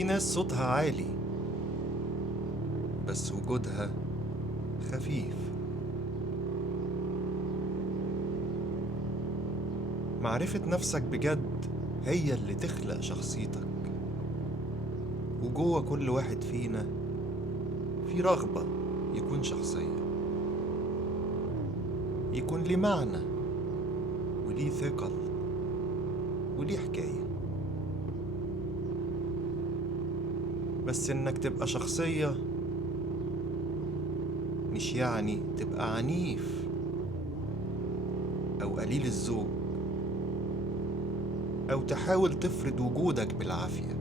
في ناس صوتها عالي بس وجودها خفيف. معرفة نفسك بجد هي اللي تخلق شخصيتك. وجوه كل واحد فينا في رغبة يكون شخصية، يكون ليه معنى وليه ثقل وليه حكاية. بس إنك تبقى شخصية مش يعني تبقى عنيف أو قليل الذوق أو تحاول تفرض وجودك بالعافية.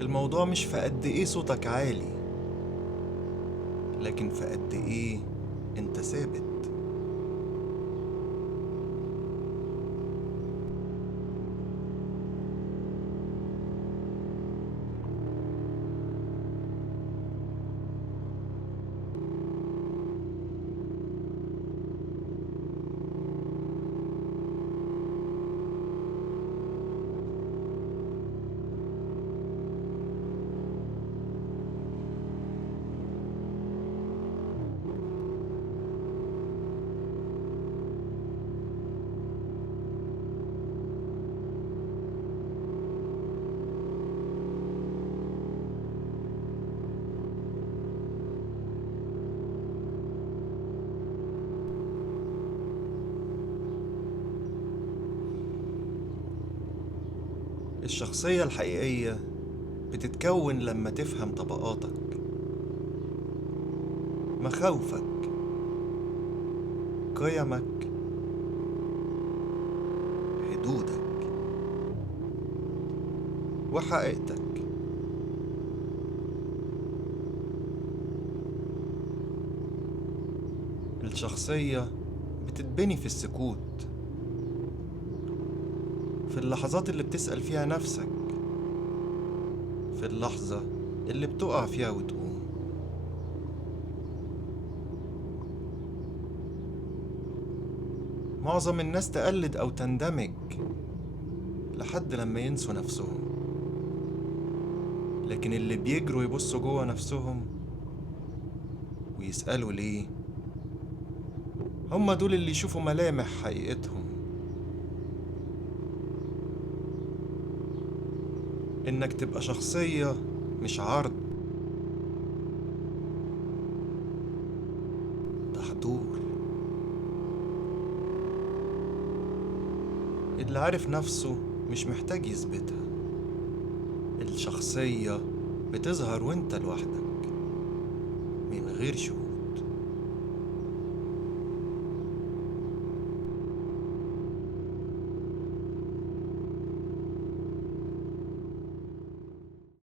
الموضوع مش في قد إيه صوتك عالي، لكن في قد إيه أنت ثابت. الشخصية الحقيقية بتتكون لما تفهم طبقاتك، مخاوفك، قيمك، حدودك، وحقيقتك. الشخصية بتتبني في السكوت، في اللحظات اللي بتسأل فيها نفسك، في اللحظة اللي بتقع فيها وتقوم. معظم الناس تقلد أو تندمج لحد لما ينسوا نفسهم، لكن اللي بيجروا يبصوا جوه نفسهم ويسألوا ليه، هم دول اللي يشوفوا ملامح حقيقتهم. إنك تبقى شخصية مش عرض، ده حضور. اللي عارف نفسه مش محتاج يثبتها. الشخصية بتظهر وانت لوحدك من غير شهود.